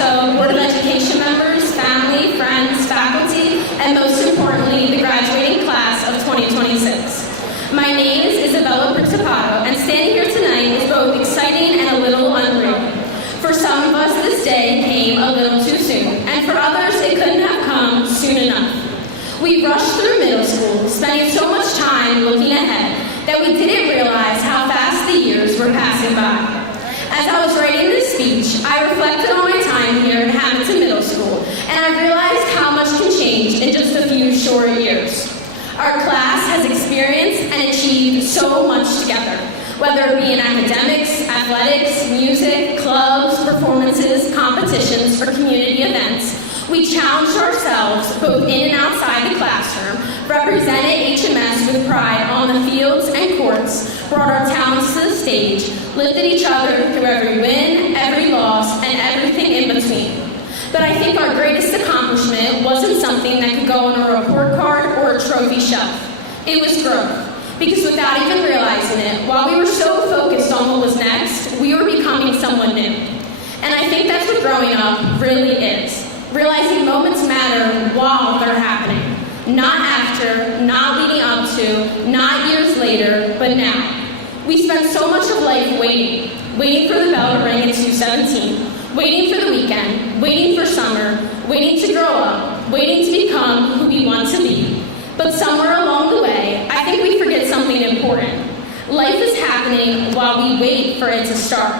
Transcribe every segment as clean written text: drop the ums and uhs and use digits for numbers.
So Board of Education members, family, friends, faculty, and most importantly, the graduating class of 2026. My name is Isabella Principato, and standing here tonight is both exciting and a little unreal. For some of us, this day came a little too soon, and for others, it couldn't have come soon enough. We rushed through middle school, spending so much time looking ahead that we didn't realize how fast the years were passing by. As I was writing this speech, I reflected on my time here in Hamilton Middle School, and I realized how much can change in just a few short years. Our class has experienced and achieved so much together, whether it be in academics, athletics, music, clubs, performances, competitions, or community events. We challenged ourselves both in and outside the classroom, represented HMS with pride on the fields and courts, brought our talents to the stage, lifted each other through every win, every loss, and everything in between. But I think our greatest accomplishment wasn't something that could go on a report card or a trophy shelf. It was growth. Because without even realizing it, while we were so focused on what was next, we were becoming someone new. And I think that's what growing up really is. Realizing moments matter while they're happening. Not after, not leading up to, not years later, but now. We spend so much of life waiting. Waiting for the bell to ring at 2:17. Waiting for the weekend. Waiting for summer. Waiting to grow up. Waiting to become who we want to be. But somewhere along the way, I think we forget something important. Life is happening while we wait for it to start.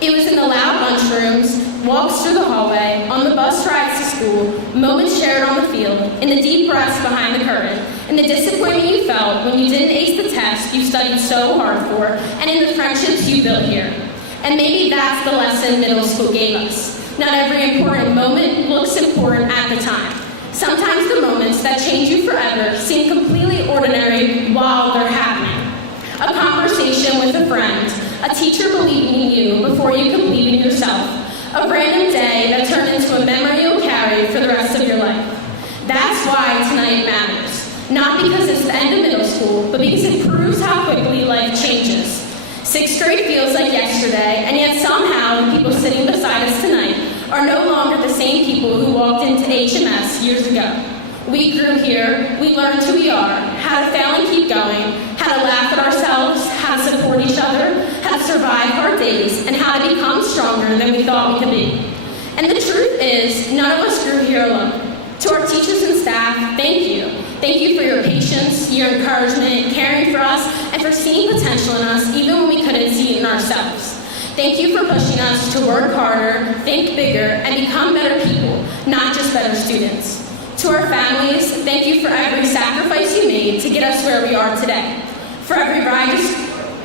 It was in the loud lunchrooms, walks through the hallway, on the bus rides to school, moments shared on the field, in the deep breaths behind the curtain, in the disappointment you felt when you didn't ace the test you studied so hard for, and in the friendships you built here. And maybe that's the lesson middle school gave us. Not every important moment looks important at the time. Sometimes the moments that change you forever seem completely ordinary while they're happening. A conversation with a friend, a teacher believing in you before you can believe in yourself, a random day that turned into a memory you'll carry for the rest of your life. That's why tonight matters. Not because it's the end of middle school, but because it proves how quickly life changes. 6th grade feels like yesterday, and yet somehow the people sitting beside us tonight are no longer the same people who walked into HMS years ago. We grew here, we learned who we are, how to fail and keep going, how to laugh at ourselves, how to support each other, how to survive hard days, and how to become stronger than we thought we could be. And the truth is, none of us grew here alone. To our teachers and staff, thank you. Thank you for your patience, your encouragement, caring for us, and for seeing potential in us even when we couldn't see it in ourselves. Thank you for pushing us to work harder, think bigger, and become better people, not just better students. To our families, thank you for every sacrifice you made to get us where we are today. For every ride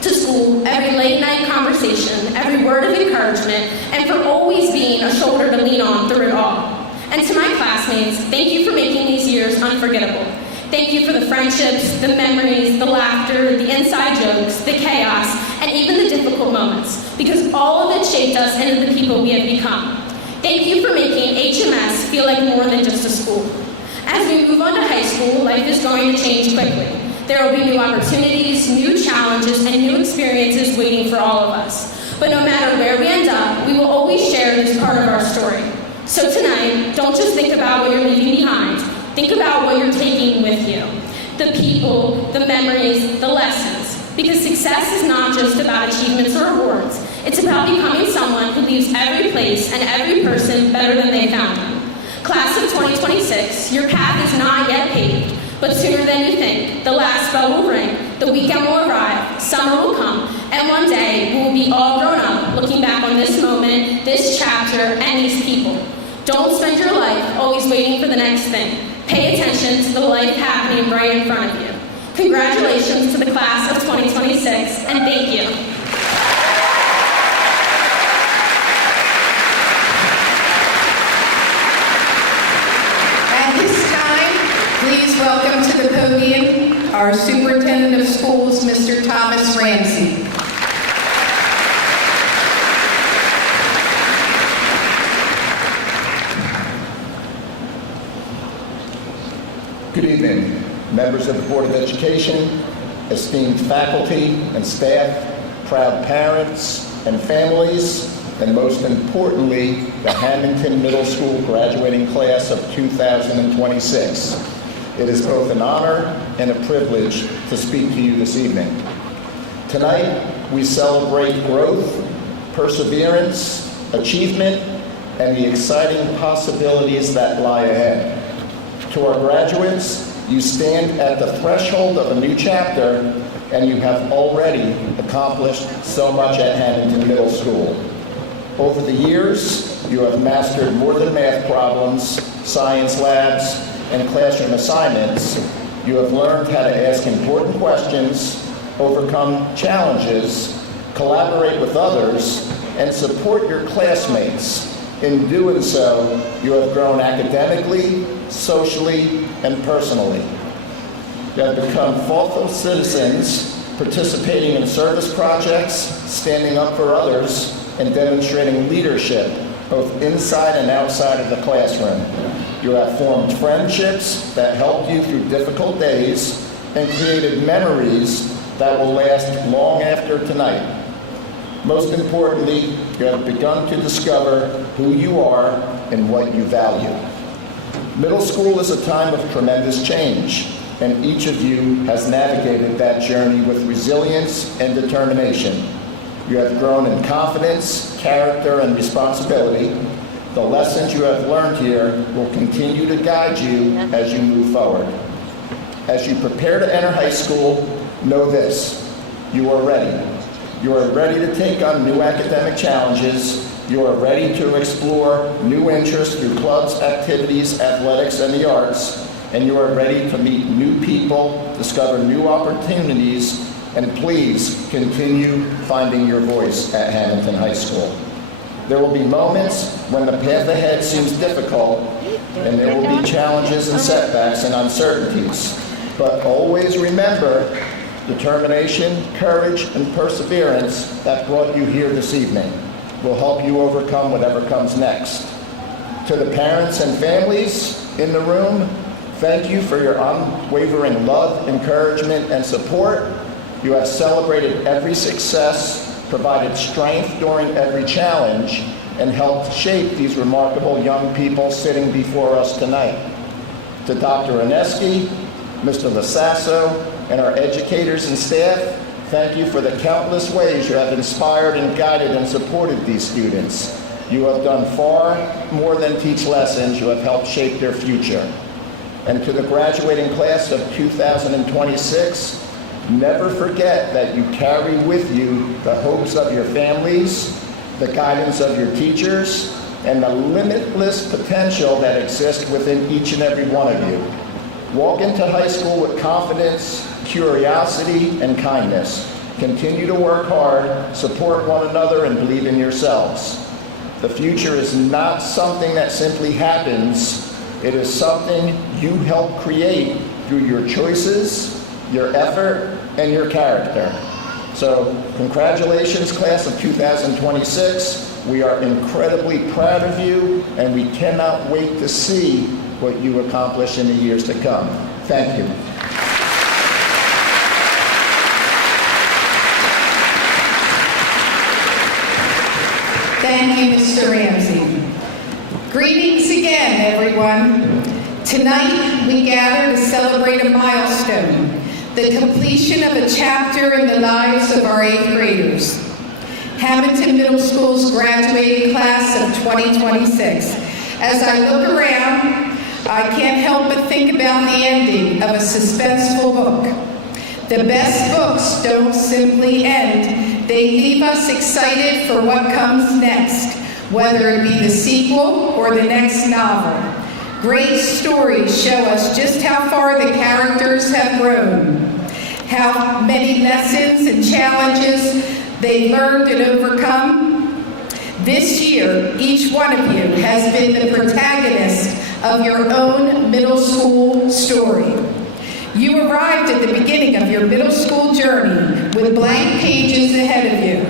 to school, every late night conversation, every word of encouragement, and for always being a shoulder to lean on through it all. And to my classmates, thank you for making these years unforgettable. Thank you for the friendships, the memories, the laughter, the inside jokes, the chaos, and even the difficult moments, because all of it shaped us into the people we have become. Thank you for making HMS feel like more than just a school. As we move on to high school, life is going to change quickly. There will be new opportunities, new challenges, and new experiences waiting for all of us. But no matter where we end up, we will always share this part of our story. So tonight, don't just think about what you're leaving behind. Think about what you're taking with you. The people, the memories, the lessons. Because success is not just about achievements or awards. It's about becoming someone who leaves every place and every person better than they found them. Class of 2026, your path is not yet paved, but sooner than you think, the last bell will ring, the weekend will arrive, summer will come, and one day we will be all grown up, looking back on this moment, this chapter, and these people. Don't spend your life always waiting for the next thing. Pay attention to the life happening right in front of you. Congratulations to the class of 2026, and thank you. At this time, please welcome to the podium our Superintendent of Schools, Mr. Thomas Ramsey. Good evening, members of the Board of Education, esteemed faculty and staff, proud parents and families, and most importantly, the Hamilton Middle School graduating class of 2026. It is both an honor and a privilege to speak to you this evening. Tonight, we celebrate growth, perseverance, achievement, and the exciting possibilities that lie ahead. To our graduates, you stand at the threshold of a new chapter, and you have already accomplished so much at Hamilton Middle School. Over the years, you have mastered more than math problems, science labs, and classroom assignments. You have learned how to ask important questions, overcome challenges, collaborate with others, and support your classmates. In doing so, you have grown academically, socially, and personally. You have become thoughtful citizens, participating in service projects, standing up for others, and demonstrating leadership, both inside and outside of the classroom. You have formed friendships that helped you through difficult days and created memories that will last long after tonight. Most importantly, you have begun to discover who you are and what you value. Middle school is a time of tremendous change, and each of you has navigated that journey with resilience and determination. You have grown in confidence, character, and responsibility. The lessons you have learned here will continue to guide you as you move forward. As you prepare to enter high school, know this: you are ready. You are ready to take on new academic challenges. You are ready to explore new interests through clubs, activities, athletics, and the arts. And you are ready to meet new people, discover new opportunities, and please continue finding your voice at Hamilton High School. There will be moments when the path ahead seems difficult, and there will be challenges and setbacks and uncertainties. But always remember, determination, courage, and perseverance that brought you here this evening will help you overcome whatever comes next. To the parents and families in the room, thank you for your unwavering love, encouragement, and support. You have celebrated every success, provided strength during every challenge, and helped shape these remarkable young people sitting before us tonight. To Dr. Inesky, Mr. Lasasso, and our educators and staff, thank you for the countless ways you have inspired and guided and supported these students. You have done far more than teach lessons. You have helped shape their future. And to the graduating class of 2026, never forget that you carry with you the hopes of your families, the guidance of your teachers, and the limitless potential that exists within each and every one of you. Walk into high school with confidence, curiosity, and kindness. Continue to work hard, support one another, and believe in yourselves. The future is not something that simply happens. It is something you help create through your choices, your effort, and your character. So, congratulations, class of 2026. We are incredibly proud of you, and we cannot wait to see what you accomplish in the years to come. Thank you. Thank you, Mr. Ramsey. Greetings again, everyone. Tonight, we gather to celebrate a milestone, the completion of a chapter in the lives of our 8th graders. Hamilton Middle School's graduating class of 2026. As I look around, I can't help but think about the ending of a suspenseful book. The best books don't simply end. They leave us excited for what comes next, whether it be the sequel or the next novel. Great stories show us just how far the characters have grown, how many lessons and challenges they've learned and overcome. This year, each one of you has been the protagonist of your own middle school story. You arrived at the beginning of your middle school journey with blank pages ahead of you.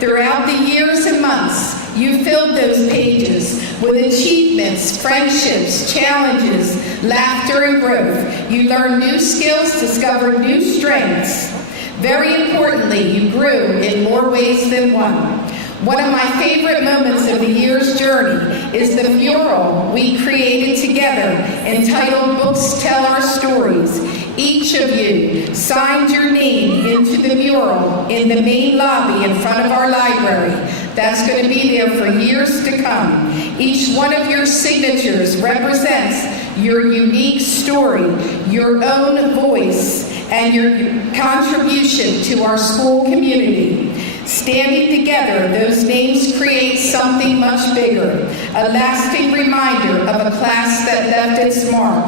Throughout the years and months, you filled those pages with achievements, friendships, challenges, laughter, and growth. You learned new skills, discovered new strengths. Very importantly, you grew in more ways than one. One of my favorite moments of the year's journey is the mural we created together entitled Books Tell Our Stories. Each of you signed your name into the mural in the main lobby in front of our library. That's going to be there for years to come. Each one of your signatures represents your unique story, your own voice, and your contribution to our school community. Standing together, those names create something much bigger, a lasting reminder of a class that left its mark.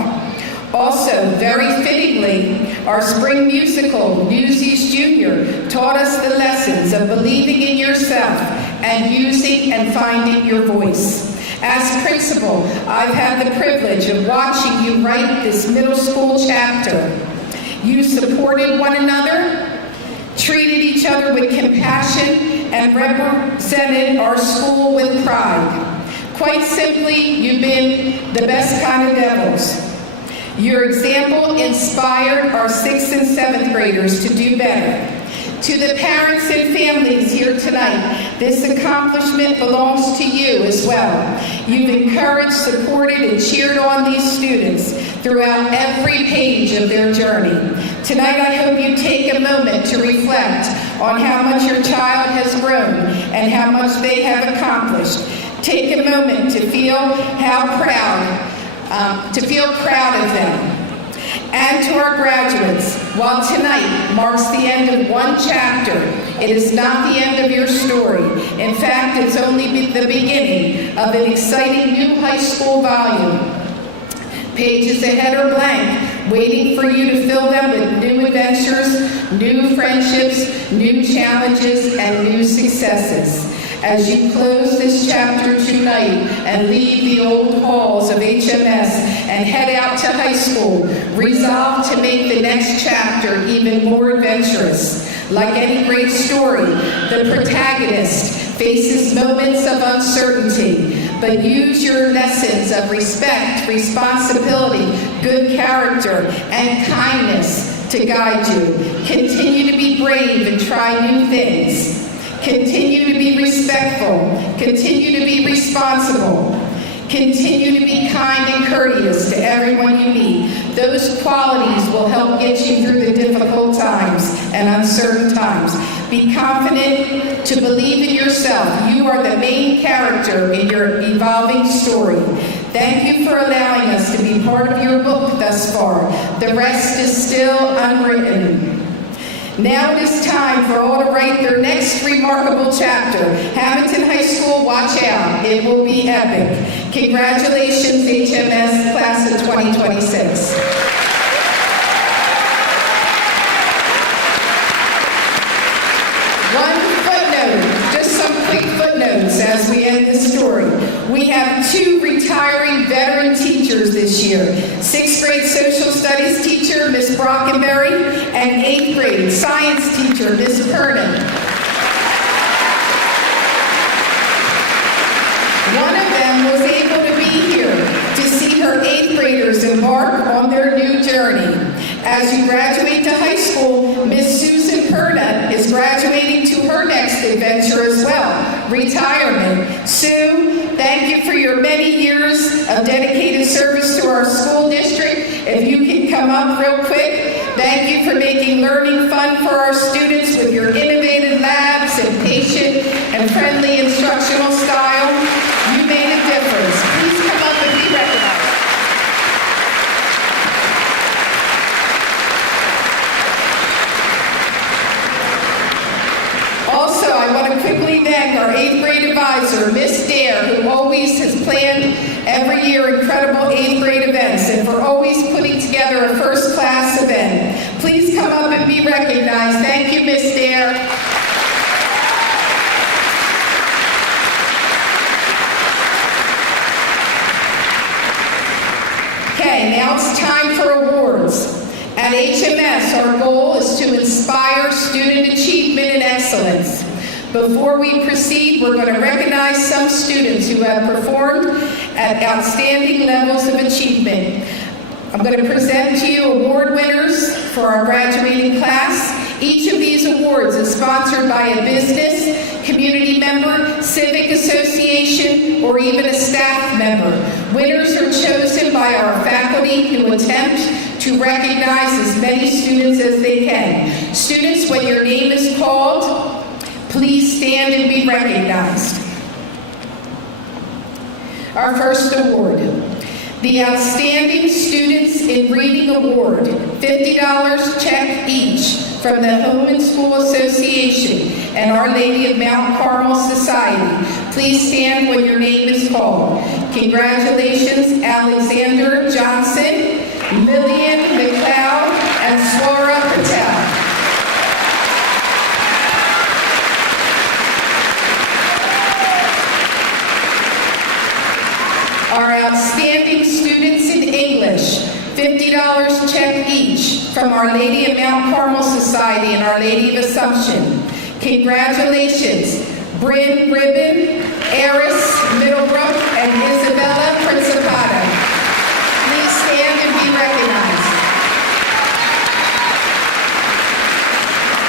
Also, very fittingly, our spring musical, Newsies Junior, taught us the lessons of believing in yourself and using and finding your voice. As principal, I've had the privilege of watching you write this middle school chapter. You supported one another, treated each other with compassion, and represented our school with pride. Quite simply, you've been the best kind of devils. Your example inspired our 6th and 7th graders to do better. To the parents and families here tonight, this accomplishment belongs to you as well. You've encouraged, supported, and cheered on these students throughout every page of their journey. Tonight, I hope you take a moment to reflect on how much your child has grown and how much they have accomplished. Take a moment to feel proud of them. And to our graduates, while tonight marks the end of one chapter, it is not the end of your story. In fact, it's only the beginning of an exciting new high school volume. Pages ahead are blank, waiting for you to fill them with new adventures, new friendships, new challenges, and new successes. As you close this chapter tonight and leave the old halls of HMS and head out to high school, resolve to make the next chapter even more adventurous. Like any great story, the protagonist faces moments of uncertainty, but use your lessons of respect, responsibility, good character, and kindness to guide you. Continue to be brave and try new things. Continue to be respectful. Continue to be responsible. Continue to be kind and courteous to everyone you meet. Those qualities will help get you through the difficult times and uncertain times. Be confident to believe in yourself. You are the main character in your evolving story. Thank you for allowing us to be part of your book thus far. The rest is still unwritten. Now it is time for all to write their next remarkable chapter. Hamilton High School, watch out. It will be epic. Congratulations, HMS Class of 2026. One footnote, just some quick footnotes as we end the story. We have 2 retiring veteran teachers this year. 6th grade social studies teacher, Miss Brockenberry, and 8th grade science teacher, Miss Pernin. One of them was able to be here to see her 8th graders embark on their new journey. As you graduate to high school, Miss Susan Perna is graduating to her next adventure as well, retirement. Sue, thank you for your many years of dedicated service to our school district. If you can come up real quick, thank you for making learning fun for our students with your innovative labs and patient and friendly instructional style. You made a difference. Please come up and be recognized. Also, I want to quickly thank our 8th grade advisor, Miss Dare, who always has planned every year incredible 8th grade events and for always putting together a first-class event. Please come up and be recognized. Thank you, Miss Dare. Okay, now it's time for awards. At HMS, our goal is to inspire student achievement and excellence. Before we proceed, we're going to recognize some students who have performed at outstanding levels of achievement. I'm going to present to you award winners for our graduating class. Each of these awards is sponsored by a business, community member, civic association, or even a staff member. Winners are chosen by our faculty who attempt to recognize as many students as they can. Students, when your name is called, please stand and be recognized. Our first award, the Outstanding Students in Reading Award, $50 check each from the Home and School Association and Our Lady of Mount Carmel Society. Please stand when your name is called. Congratulations, Alexander Johnson, Lillian McLeod, and Swara Patel. Our Outstanding Students in English, $50 check each from Our Lady of Mount Carmel Society and Our Lady of Assumption. Congratulations, Bryn Ribbon, Eris Middlebrook, and Isabella Principato. Please stand and be recognized.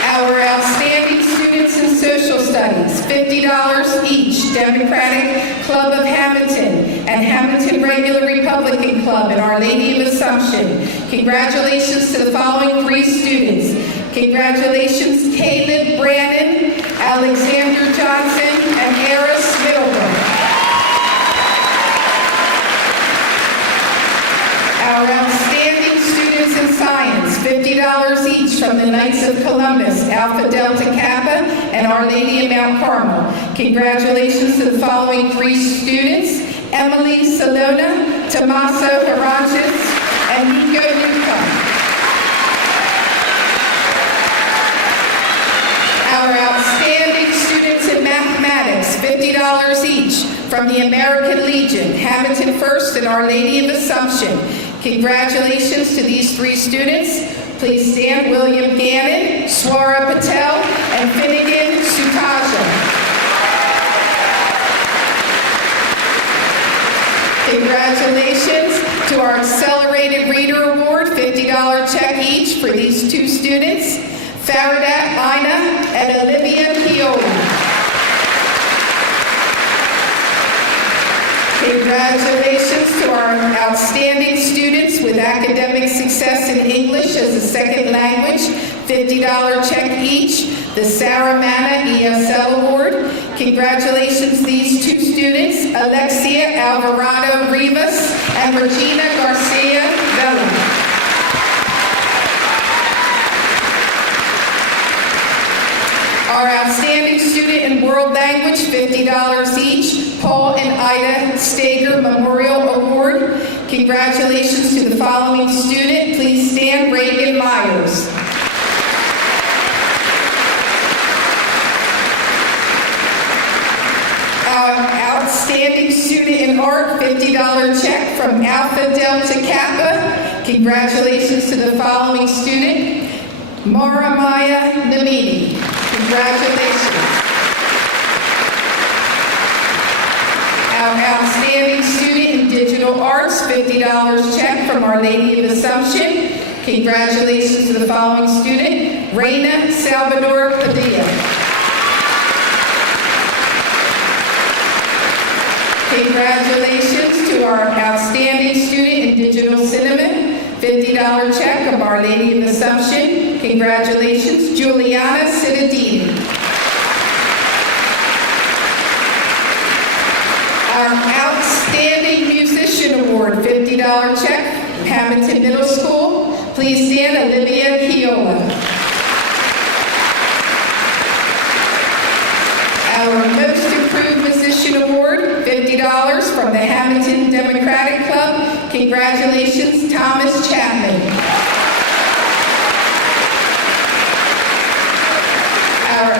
Our Outstanding Students in Social Studies, $50 each, Democratic Club of Hamilton and Hamilton Regular Republican Club and Our Lady of Assumption. Congratulations to the following 3 students. Congratulations, Caleb Brannon, Alexander Johnson, and Eris Middlebrook. Our Outstanding Students in Science, $50 each from the Knights of Columbus, Alpha Delta Kappa, and Our Lady of Mount Carmel. Congratulations to the following 3 students, Emily Salona, Tommaso Harages, and Nico Newcomb. Our Outstanding Students in Mathematics, $50 each from the American Legion, Hamilton First, and Our Lady of Assumption. Congratulations to these 3 students. Please stand, William Gannon, Swara Patel, and Finnegan Sutaja. Congratulations to our Accelerated Reader Award, $50 check each for these 2 students, Faradat Ina and Olivia Piola. Congratulations to our outstanding students with academic success in English as a second language, $50 check each, the Sarah Mana ESL Award. Congratulations these 2 students, Alexia Alvarado Rivas and Regina Garcia Vela. Our Outstanding Student in World Language, $50 each, Paul and Ida Stager Memorial Award. Congratulations to the following student. Please stand, Reagan Myers. Our Outstanding Student in Art, $50 check from Alpha Delta Kappa. Congratulations to the following student, Mara Maya Namini. Congratulations. Our Outstanding Student in Digital Arts, $50 check from Our Lady of Assumption. Congratulations to the following student, Reina Salvador Padilla. Congratulations to our Outstanding Student in Digital Cinema, $50 check from Our Lady of Assumption. Congratulations, Juliana Cittadini. Our Outstanding Musician Award, $50 check, Hamilton Middle School. Please stand, Olivia Kiola. Our Most Improved Musician Award, $50 from the Hamilton Democratic Club. Congratulations, Thomas Chapman. Our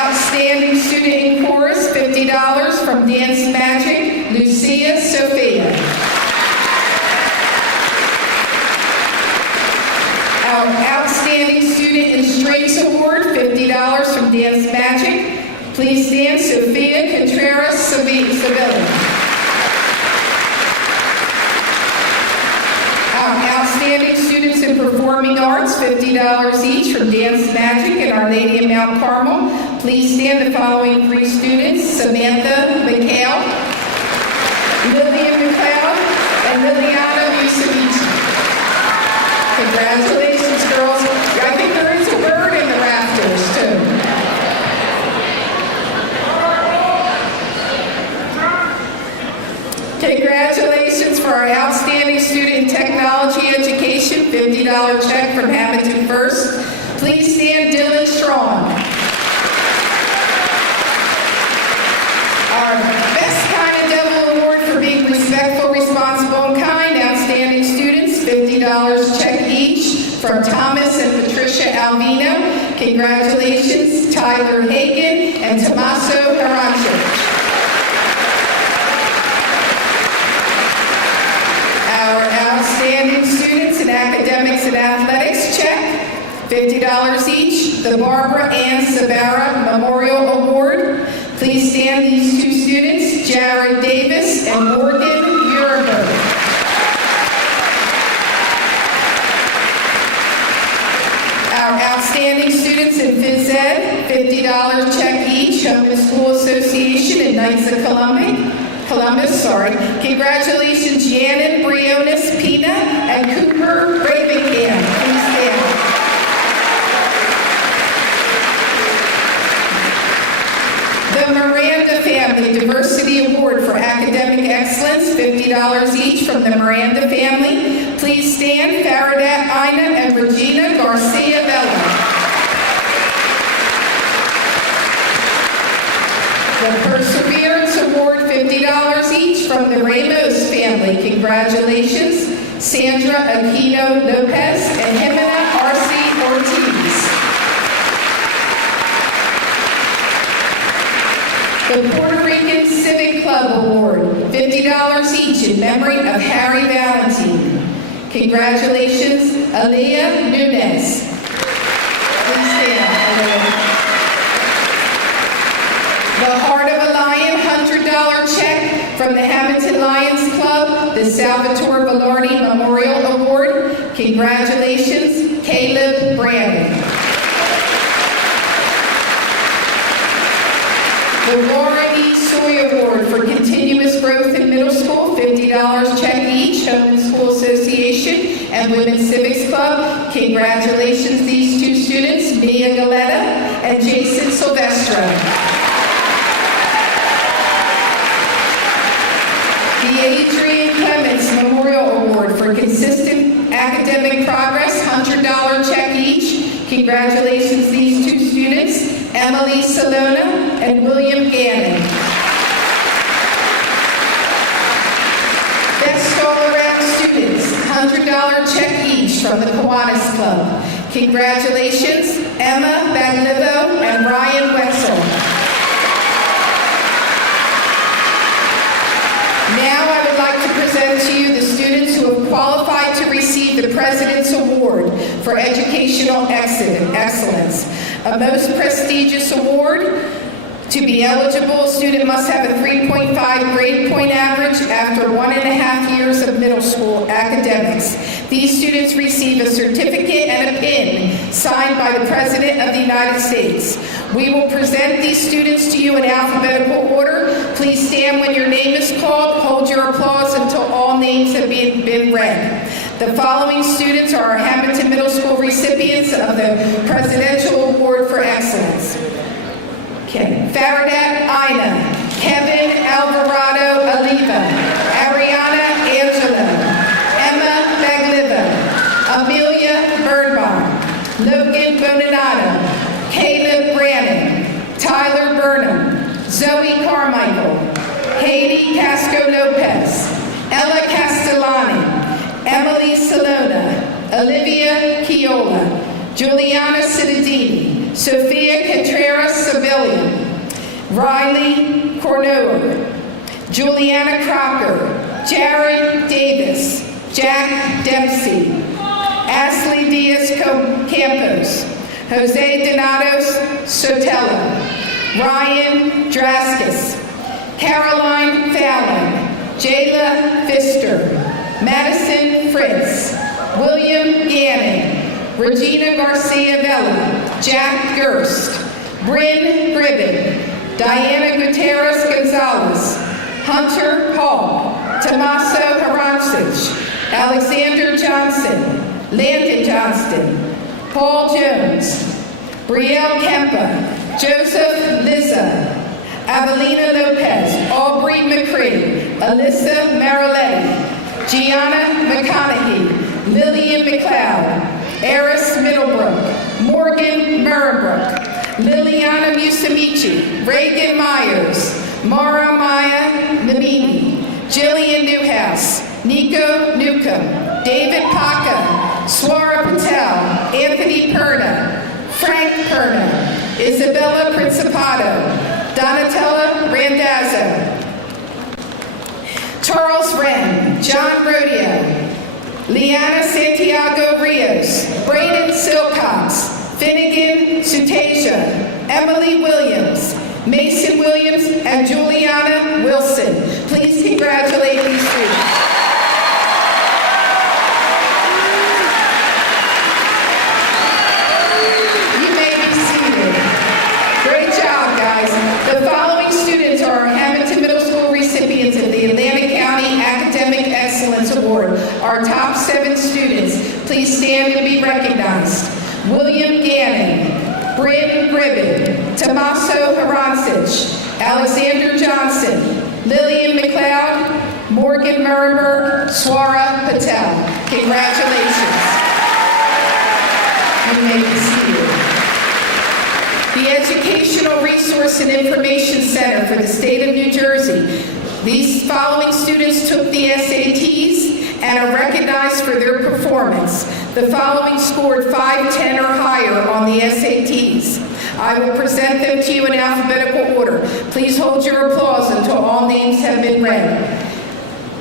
Outstanding Student in Chorus, $50 from Dance Magic, Lucia Sophia. Our Outstanding Student in Strings Award, $50 from Dance Magic. Please stand, Sophia Contreras Sevilla. Our Outstanding Students in Performing Arts, $50 each from Dance Magic and Our Lady of Mount Carmel. Please stand the following three students: Samantha McHale, Lillian McLeod, and Liliana Musavici. Congratulations, girls. I think there is a bird in the rafters, too. Congratulations for our outstanding student in technology education, $50 check from Hamilton First. Please stand, Dylan Strong. Our Best Kind of Devil Award for being respectful, responsible, and kind, outstanding students, $50 check each from Thomas and Patricia Alvino. Congratulations, Tyler Hagan and Tommaso Harancho. Our outstanding students in academics and athletics check, $50 each, the Barbara Ann Sabara Memorial Award. Please stand, these two students, Jared Davis and Morgan Uriberg. Our outstanding students in phys ed, $50 check each, Home School Association and Knights of Columbus. Congratulations, Yannon Briones Pina and Cooper Ravenkamp. Please stand. The Miranda Family Diversity Award for Academic Excellence, $50 each from the Miranda family. Please stand, Faradat Ina and Regina Garcia Vela. The Perseverance Award, $50 each from the Ramos family. Congratulations, Sandra Aquino Lopez and Jimena Arce Ortiz. The Puerto Rican Civic Club Award, $50 each in memory of Harry Valentine. Congratulations, Aaliyah Nunez. Please stand, Aaliyah. The Heart of a Lion $100 check from the Hamilton Lions Club, the Salvatore Velarde Memorial Award. Congratulations, Caleb Brandon. The Laura E. Soy Award for Continuous Growth in Middle School, $50 check each, Home School Association and Women's Civics Club. Congratulations, these two students, Mia Galetta and Jason Silvestro. The Adrian Clements Memorial Award for Consistent Academic Progress, $100 check each. Congratulations, these two students, Emily Salona and William Gannon. Best all-around students, $100 check each from the Kiwanis Club. Congratulations, Emma Baglivo and Ryan Wetzel. Now I would like to present to you the students who have qualified to receive the President's Award for Educational Excellence, a most prestigious award. To be eligible, a student must have a 3.5 grade point average after 1.5 years of middle school academics. These students receive a certificate and a pin signed by the President of the United States. We will present these students to you in alphabetical order. Please stand when your name is called. Hold your applause until all names have been read. The following students are our Hamilton Middle School recipients of the Presidential Award for Excellence. Okay. Faradat Ina, Kevin Alvarado Oliva, Ariana Angelo, Emma Baglivo, Amelia Birnbaum, Logan Boninato, Caleb Brannon, Tyler Burnham, Zoe Carmichael, Haiti Casco Lopez, Ella Castellani, Emily Salona, Olivia Chiola, Juliana Cittadini, Sophia Contreras Civilian, Riley Cornoa, Juliana Crocker, Jared Davis, Jack Dempsey, Ashley Diaz Campos, Jose Donatos Sotelo, Ryan Draskis, Caroline Fallon, Jayla Pfister, Madison Fritz, William Gannon, Regina Garcia Vela, Jack Gerst, Bryn Gribben, Diana Gutierrez Gonzalez, Hunter Hall, Tomaso Harancic, Alexander Johnson, Landon Johnston, Paul Jones, Brielle Kempa, Joseph Lizza, Avelina Lopez, Aubrey McCree, Alyssa Mariletti, Gianna McConaughey, Lillian McLeod, Eris Middlebrook, Morgan Murrenbrook, Liliana Musamichi, Reagan Myers, Mara Maya Namini, Jillian Newhouse, Nico Newcomb, David Paca, Swara Patel, Anthony Perna, Frank Perna, Isabella Principato, Donatella Randazzo, Charles Wren, John Rodio, Liana Santiago Rios, Braden Silcox, Finnegan Sutasia, Emily Williams, Mason Williams, and Juliana Wilson. Please congratulate these students. You may be seated. Great job, guys. The following students are Hamilton Middle School recipients of the Atlantic County Academic Excellence Award. Our top 7 students, please stand and be recognized. William Gannon, Bryn Gribben, Tomaso Harancic, Alexander Johnson, Lillian McLeod, Morgan Murrenberg, Swara Patel. Congratulations. You may be seated. The Educational Resource and Information Center for the State of New Jersey. These following students took the SATs and are recognized for their performance. The following scored 510 or higher on the SATs. I will present them to you in alphabetical order. Please hold your applause until all names have been read.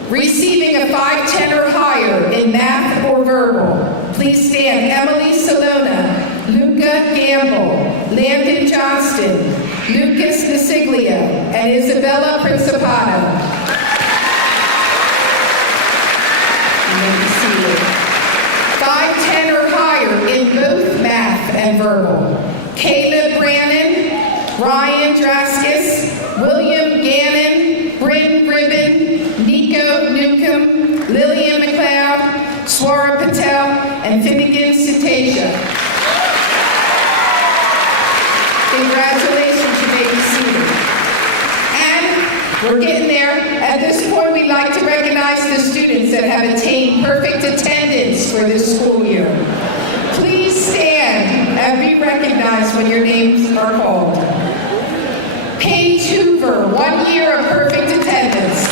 Receiving a 510 or higher in math or verbal, please stand Emily Salona, Luca Gamble, Landon Johnston, Lucas Nasiglia, and Isabella Principato. You may be seated. 510 or higher in both math and verbal. Caleb Brannon, Ryan Draskis, William Gannon, Bryn Gribben, Nico Newcomb, Lillian McLeod, Swara Patel, and Finnegan Sutasia. Congratulations, you may be seated. And we're getting there. At this point, we'd like to recognize the students that have attained perfect attendance for this school year. Please stand and be recognized when your names are called. Paige Hoover, 1 year of perfect attendance.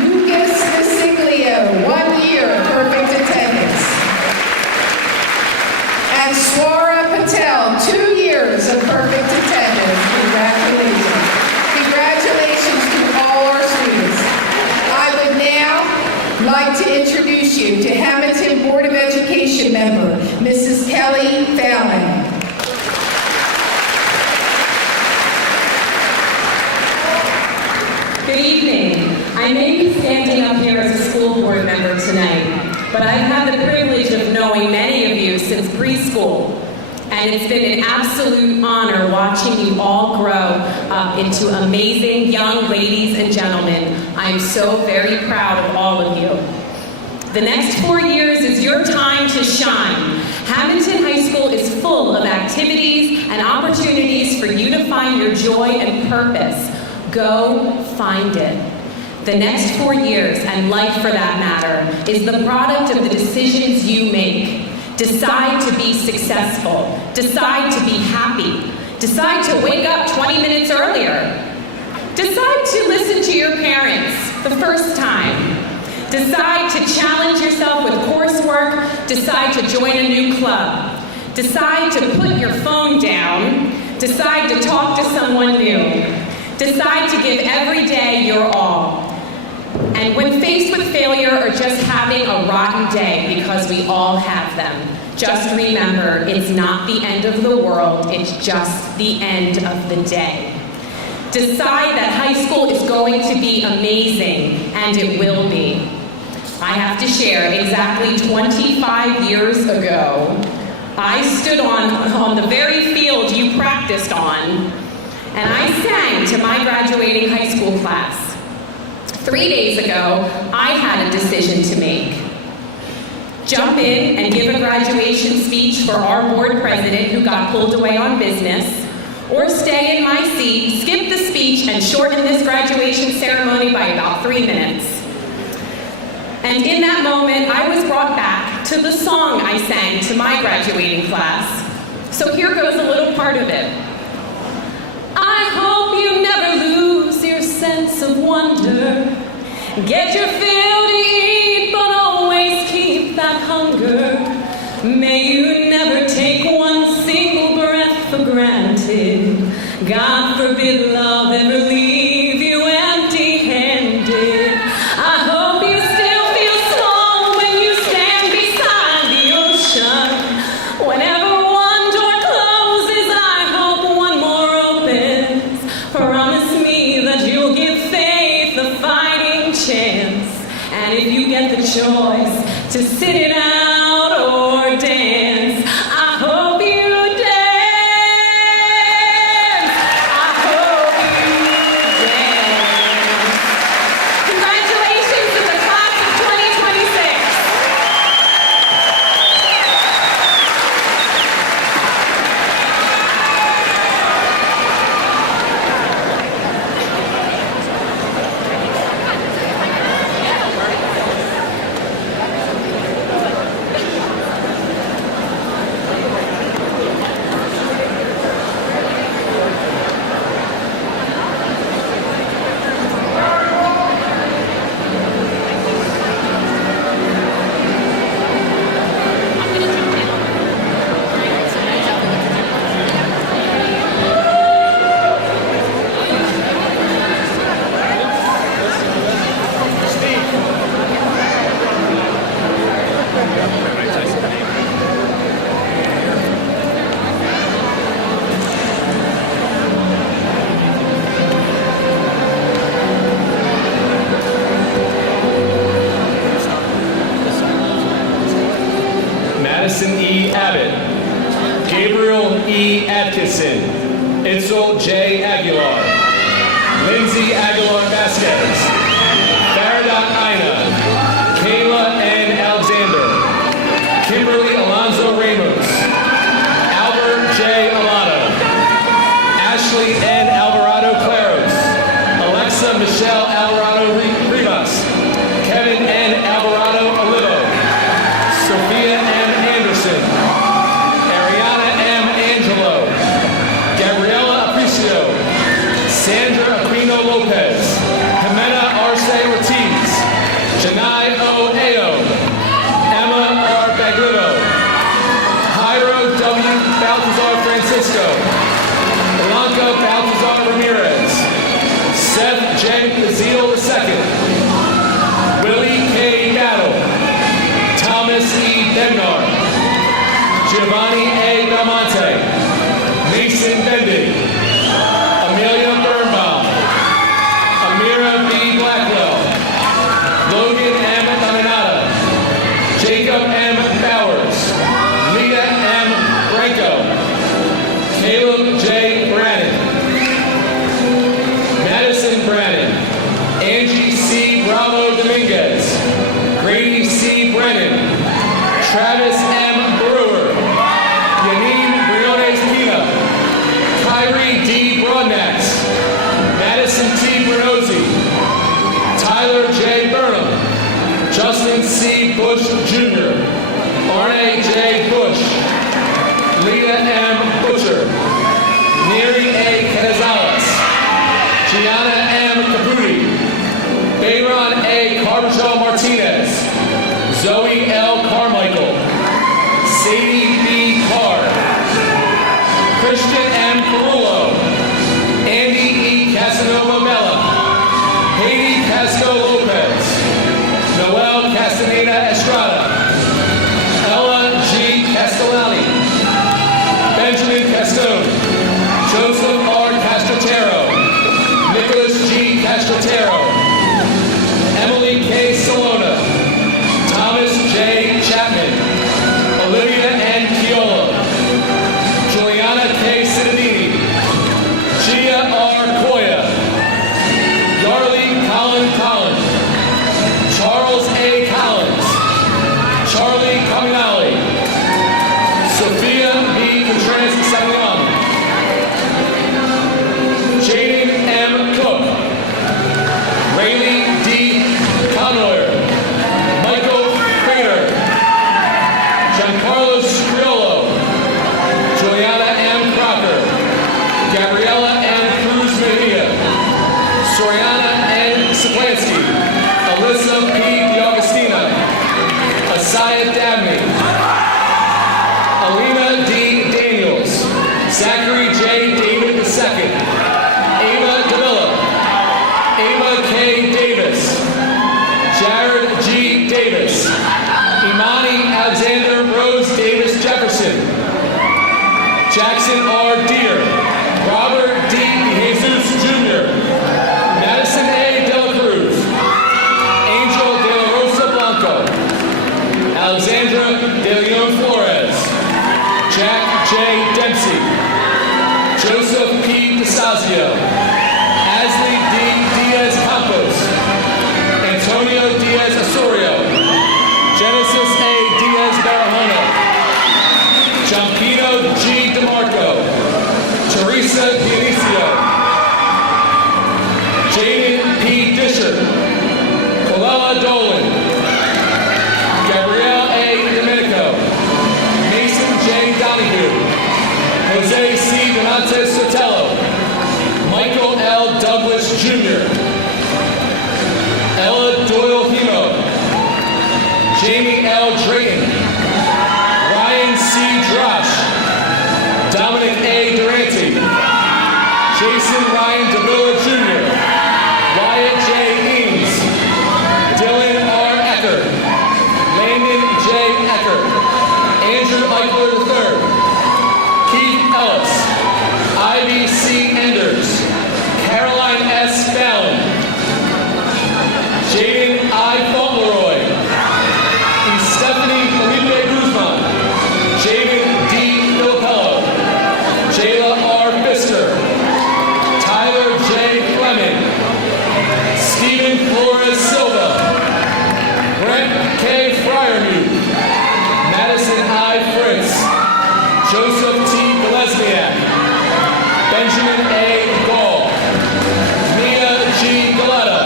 Lucas Nasiglio, 1 year of perfect attendance. And Swara Patel, 2 years of perfect attendance. Congratulations. Congratulations to all our students. I would now like to introduce you to Hamilton Board of Education member, Mrs. Kelly Fallon. Good evening. I may be standing up here as a school board member tonight, but I've had the privilege of knowing many of you since preschool, and it's been an absolute honor watching you all grow up into amazing young ladies and gentlemen. I'm so very proud of all of you. The next 4 years is your time to shine. Hamilton High School is full of activities and opportunities for you to find your joy and purpose. Go find it. The next 4 years, and life for that matter, is the product of the decisions you make. Decide to be successful. Decide to be happy. Decide to wake up 20 minutes earlier. Decide to listen to your parents the first time. Decide to challenge yourself with coursework. Decide to join a new club. Decide to put your phone down. Decide to talk to someone new. Decide to give every day your all. And when faced with failure or just having a rotten day, because we all have them, just remember, it's not the end of the world, it's just the end of the day. Decide that high school is going to be amazing, and it will be. I have to share, exactly 25 years ago, I stood on the very field you practiced on, and I sang to my graduating high school class. 3 days ago, I had a decision to make. Jump in and give a graduation speech for our board president who got pulled away on business, or stay in my seat, skip the speech, and shorten this graduation ceremony by about 3 minutes. And in that moment, I was brought back to the song I sang to my graduating class. So here goes a little part of it. I hope you never lose your sense of wonder. Get your fill to eat, but always keep that hunger. May you never take one single breath for granted. God forbid love ever leave you empty-handed. I hope you still feel small when you stand beside the ocean. Whenever one door closes, I hope one more opens. Promise me that you'll give faith a fighting chance. And if you get the choice to sit it out or dance, I hope you dance. I hope you dance. Congratulations to the class of 2026. Madison E. Abbott, Gabriel E. Atkinson, Itzel J. Aguilar, Lindsay Aguilar Vasquez, Faridot Aina, Kayla N. Alexander, Kimberly Alonzo Ramos, Albert J. Alano, Ashley N. Alvarado Claros, Alexa Michelle Alvarado Rivas, Kevin N. Alvarado Olivo, Sophia M. Anderson, Ariana M. Angelo, Gabriela Apricio, Sandra Aquino Lopez, Jimena Arce Ortiz, Janai O. Ayo, Emma R. Baglivo, Jairo W. Baltazar Francisco, Blanca Baltazar Ramirez, Seth J. Bazile II, Willie K. Battle, Thomas E. Bednar, Giovanni A. Belmonte, Mason Bendig, Amelia Birnbaum, Amira B. Blackwell, Logan M. Dominata, Jacob M. Bowers, Leah M. Branco, Caleb J. Brannon, Madison Brannon, Angie C. Bravo Dominguez, Grady C. Brennan, Travis M. Brewer, Yanine Briones Pina, Kyrie D. Broadnax, Madison T. Bernozzi, Tyler J. Burnham, Justin C. Bush Jr., Arne J. Bush, Leah M. Butcher, Neri A. Canizales, Gianna M. Caputi, Bayron A. Carvajal Martinez, Zoe L. Carmichael, Sadie B. Carr, Christian M. Carullo, Andy E. Casanova Mella, Haiti Casco Lopez, Noel Castaneda Estrada, Ella G. Castellani, Benjamin Castone, Joseph R. Castrotero, Nicholas G. Castrotero, Emily K. Salona, Thomas J. Chapman, Olivia N. Chiola, Plansky, Alyssa P. DiAugustina, Asaya Dabney, Alina D. Daniels, Zachary J. David II, Ava Davila, Ava K. Davis, Jared G. Davis, Imani Alexander Rose Davis Jefferson, Jackson R. Deere, Robert D. Jesus Jr., Madison A. De La Cruz, Angel De La Rosa Blanco, Alexandra De Leon Flores, Jack J. Dempsey, Joseph P. DeSazio, Asley D. Diaz Campos, Antonio Diaz Osorio, Genesis A. Diaz Barahona, Giampino G. DeMarco, Teresa Dionisio, Jaden P. Disher, Colella Dolan, Gabrielle A. Domenico, Mason J. Donahue, Jose C. Donate Sotelo, Michael L. Douglas Jr., Ella Doyle Hemo, Jamie L. Drayton, Ryan C. Drosh, Dominic A. Durante, Jason Ryan DeVilla Jr., Wyatt J. Eames, Dylan R. Ecker, Landon J. Ecker, Andrew Eichler III, Keith Ellis, Ivy C. Enders, Caroline S. Fallon, Jaden I. Fauntleroy, Stephanie Felipe Guzman, Jaden D. Filipello, Jayla R. Pfister, Tyler J. Fleming, Stephen Flores Silva, Brent K. Fryermuth, Madison I. Fritz, Joseph T. Galesniak, Benjamin A. Gall, Mia G. Galetta,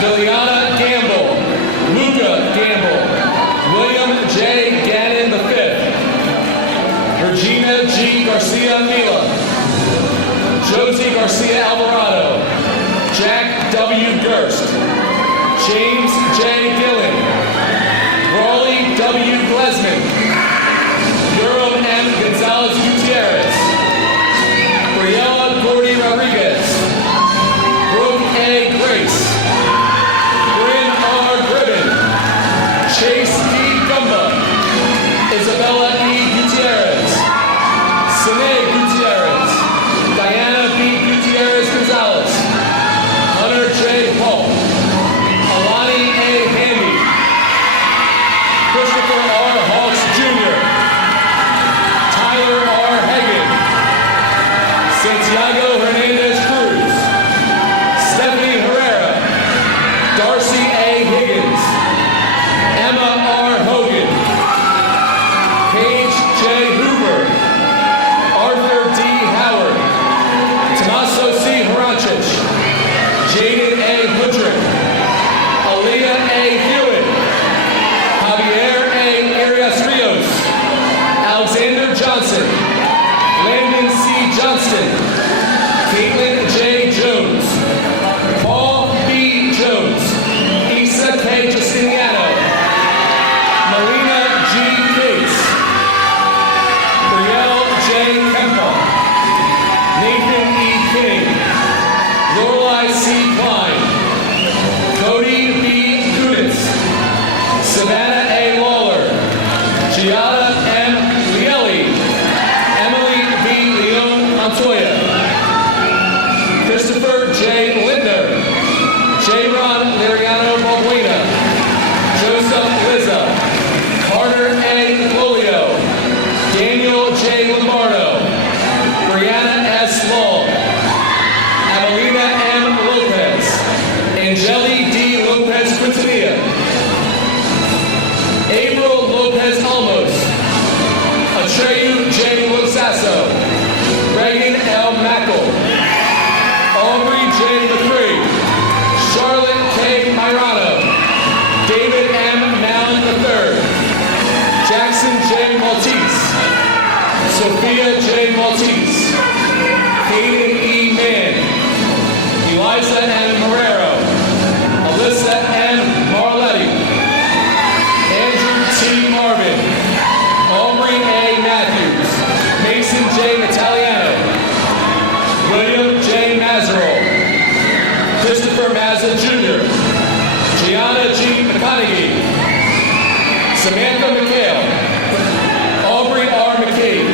Liliana Gamble, Luca Gamble, William J. Gannon V, Regina G. Garcia Mila, Josie Garcia Alvarado, Jack W. Gerst, James J. Gillen, Raleigh W. Glesman, Euro M. Gonzalez Gutierrez, Briella Gordy Rodriguez, Brooke A. Grace, Bryn R. Gribben, Chase D. Gumba, Isabella E. Gutierrez, Sine Gutierrez, Diana B. Gutierrez Gonzalez, Hunter J. Paul, Alani A. Handy, Mazza Jr., Gianna G. McConaughey, Samantha McHale, Aubrey R. McCabe,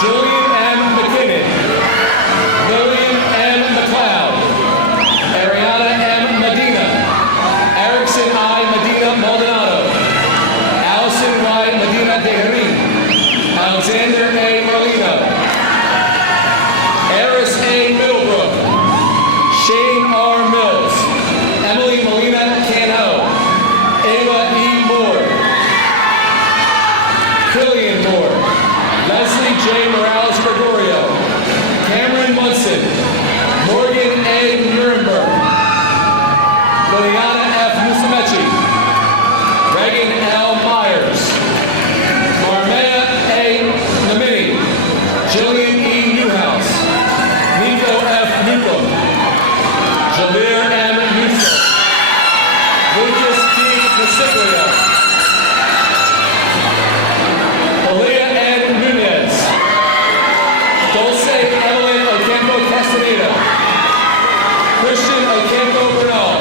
Julian M. McKinnon, Lillian M. McLeod, Ariana M. Medina, Erickson I. Medina Maldonado, Allison Y. Medina de Herrin, Alexander A. Molina, Eris A. Middlebrook, Shane R. Mills, Emily Molina Cano, Ava E. Moore, Killian Moore, Leslie J. Morales Gregorio, Cameron Munson, Morgan A. Nuremberg, Liliana F. Musumeci, Reagan L. Myers, Marmea A. Namini, Jillian E. Newhouse, Nico F. Newcomb, Jalir M. Newsom, Lucas T. Nasiclia, Aaliyah N. Nunez, Dulce Evelyn Ocampo Castaneda, Christian Ocampo Bernal,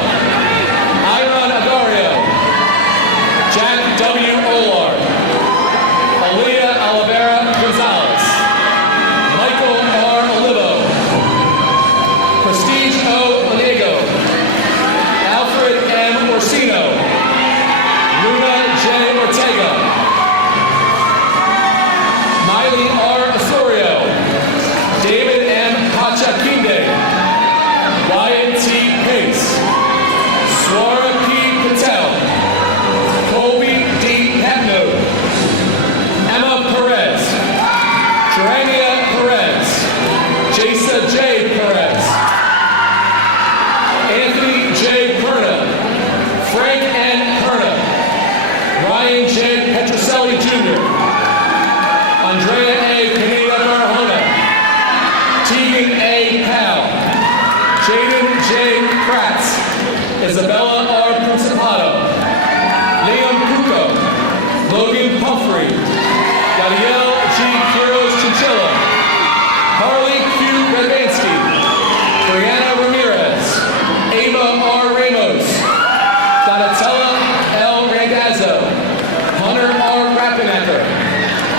Iron Agario, Jack W. Olar, Aaliyah Olivera Gonzalez, Michael R. Olivo, Prestige O. Lanego, Alfred M. Orsino, Luna J. Ortega, Miley R. Osorio, David M. Pachakinde, Wyatt T. Pace, Swara P. Patel, Colby D. Hatno, Emma Perez, Jeremia Perez, Jasa J. Perez, Anthony J. Perna, Frank N. Perna, Ryan J. Petroselli Jr., Andrea A. Pineda Barahona, Tegan A. Powell, Jaden J. Kratz, Isabella R. Principato, Liam Pucco, Logan Pumphrey, Gabrielle G. Quiroz Chinchilla, Harley Q. Radvansky, Brianna Ramirez, Ava R. Ramos, Donatella L. Randazzo, Hunter R. Rappenecker,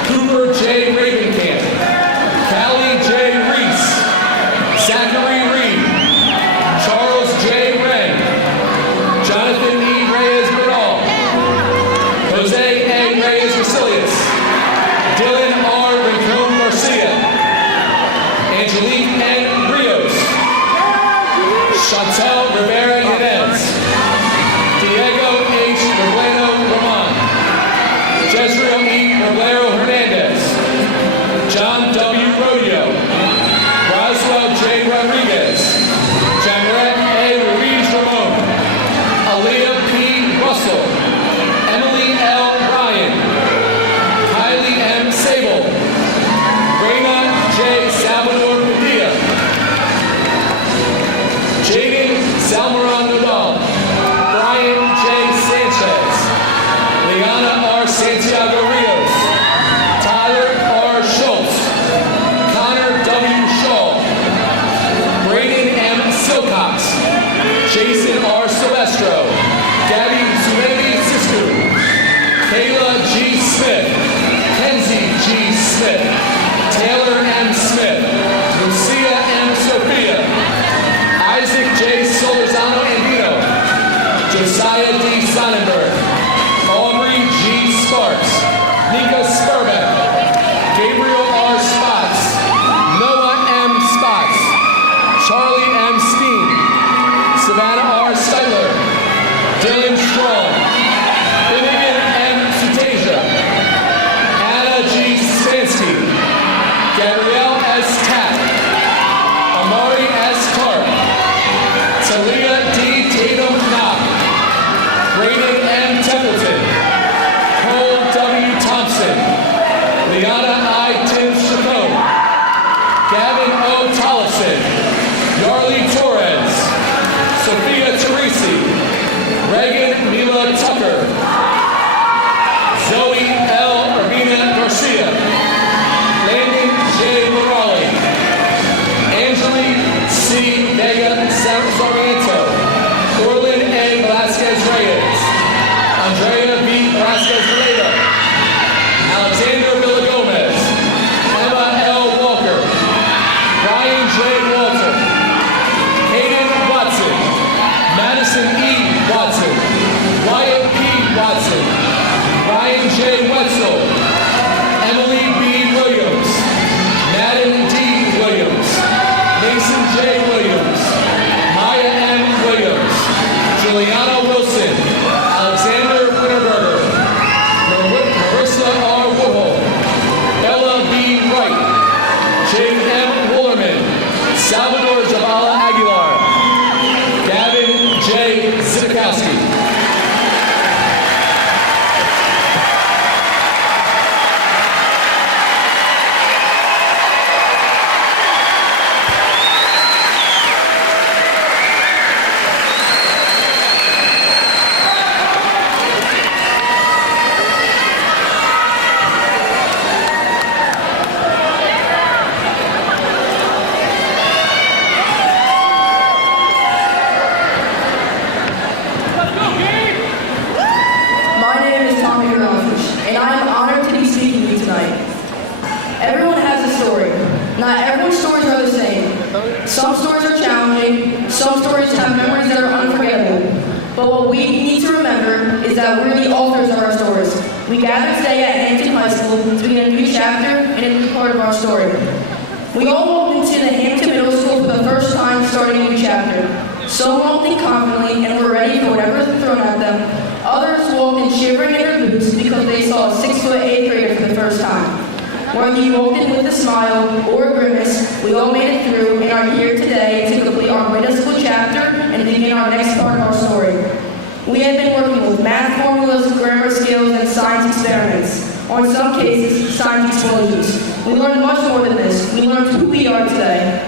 Cooper J. Ravenkamp, Callie J. Reese, Zachary Reed, Charles J. Wren, Jonathan E. Reyes Bernal, Jose A. Reyes Resilius, Dylan R. Rincon Garcia, Angelique N. Rios, Chantel Rivera Yanez, Diego H. Robledo Roman, Jezreel E. Roblero Hernandez, John W. Rodeo, Roswell J. Rodriguez, Jamaret A. Ruiz Ramon, Aaliyah P. Russell, Emily L. Ryan, Kylie M. Sable, Reina J. Salvador Padilla, Jaden Salmoran Nodal, Brian J. Sanchez, Liana R. Santiago Rios, Tyler R. Schultz, Connor W. Shaw, Brayden M. Silcox, Jason R. Silvestro, Gabby Zumendi Sistu, Kayla G. Smith, Kenzie G. Smith, Taylor M. Smith, Lucia M. Sophia, Isaac J. Solorzano Andino, Josiah D. Sonnenberg, Aubrey G. Sparks, Nika Spurbeck, Gabriel R. Spots, Noah M. Spots, Charlie M. Steen, Savannah R. Steitler, Dylan Strong, Finnegan M. Sutasia, Anna G. Spansky, Gabrielle S. Tapp, Amari S. Clark, Talia D. Tatum Knock, Brayden M. Templeton, Cole W. Thompson, Liana I. Tim Chacon, Gavin O. Tollefson, Yarly Torres, Sophia Teresi, Reagan Mila Tucker, Zoe L. Urbina Garcia, Landon J. Morali, Angelique C. Vega Sarmiento, But what we need to remember is that we're the authors of our stories. We gather today at Hampton High School to begin a new chapter and a new part of our story. We all walked into the Hampton Middle School for the first time starting a new chapter. Some walked in confidently and were ready for whatever was thrown at them. Others walked in shivering in their boots because they saw a 6-foot 8th grader for the first time. Whether you walked in with a smile or a grimace, we all made it through and are here today to complete our middle school chapter and begin our next part of our story. We have been working with math formulas, grammar skills, and science experiments. Or in some cases, science explosions. We learned much more than this. We learned who we are today.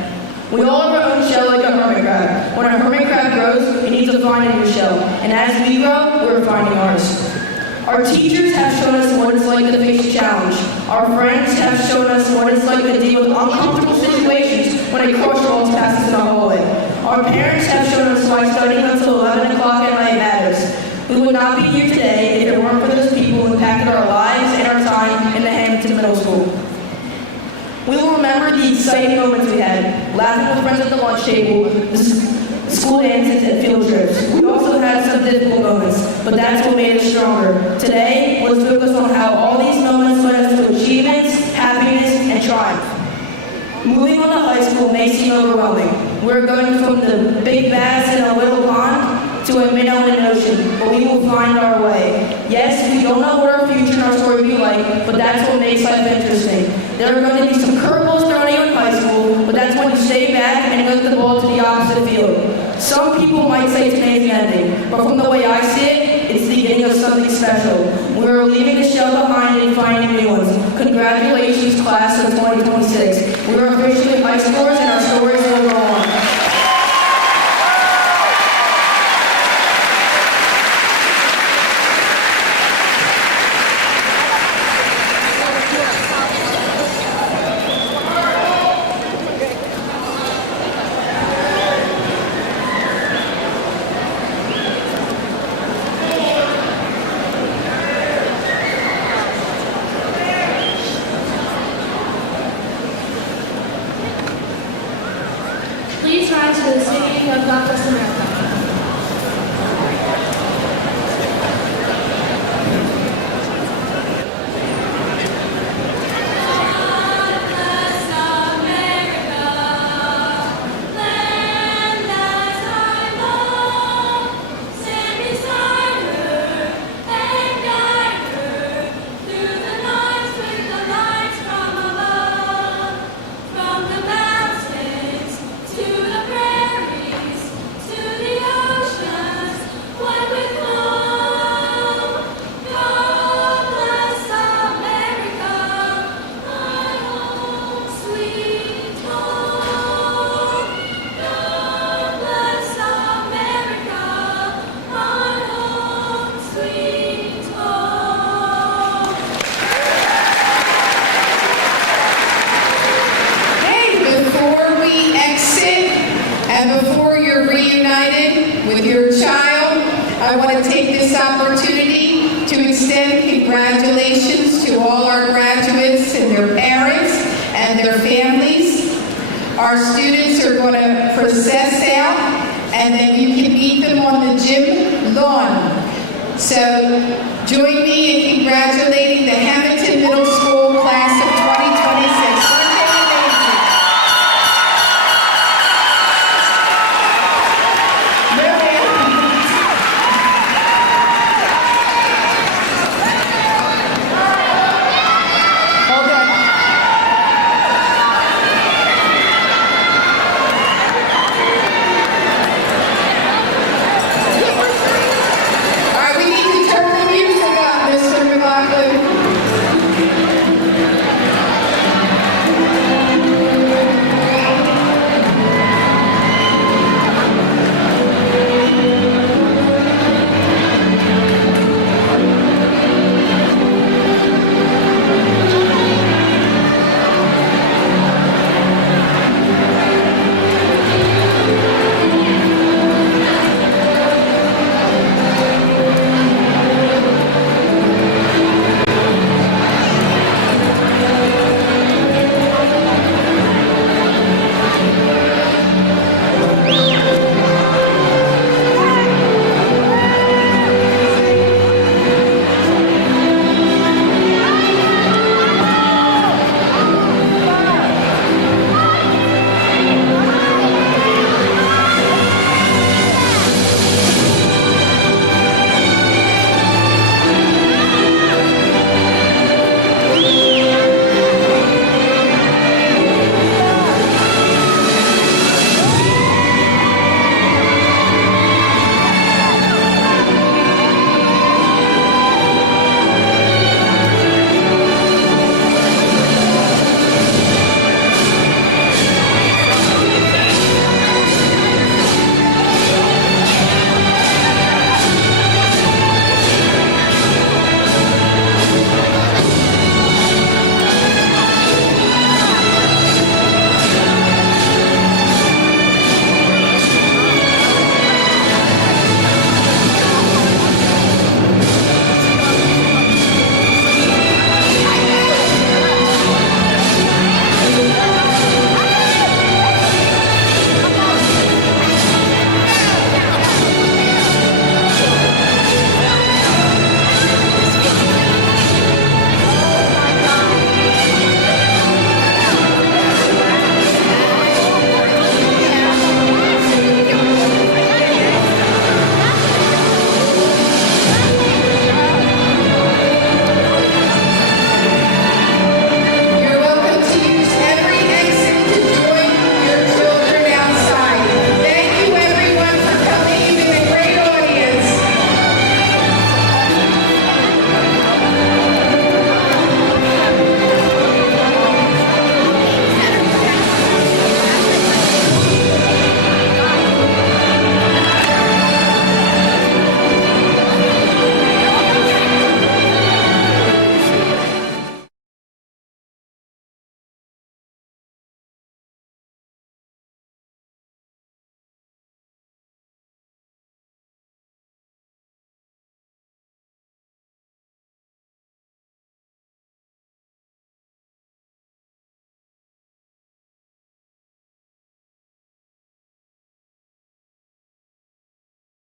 We all have our own shell like a hermit crab. When a hermit crab grows, it needs to find a new shell. And as we grow, we're finding ours. Our teachers have shown us what it's like to face a challenge. Our friends have shown us what it's like to deal with uncomfortable situations when a crush walks past us in the hallway. Our parents have shown us why studying until 11 o'clock at night matters. We would not be here today if it weren't for those people who impacted our lives and our time in the Hamilton Middle School. We will remember the exciting moments we had, laughing with friends at the lunch table, the school dances, and field trips. We also had some difficult moments, but that's what made us stronger. Today, let's focus on how all these moments led us to achievements, happiness, and triumph. Moving on to high school may seem overwhelming. We're going from the big bass in a little pond to a minnow in an ocean, but we will find our way. Yes, we don't know what our future and our story will be like, but that's what makes life interesting. There are going to be some curveballs thrown at you in high school, but that's when you stay back and lift the ball to the opposite field. Some people might say it's an amazing ending, but from the way I see it, it's the beginning of something special. We're leaving the shell behind and finding new ones. Congratulations, class of 2026. We are officially high schoolers and our stories will go on. Please rise for the singing of God Bless America. And before you're reunited with your child, I want to take this opportunity to extend congratulations to all our graduates and their parents and their families. Our students are going to process out, and then you can meet them on the gym lawn. So join me in congratulating the Hammond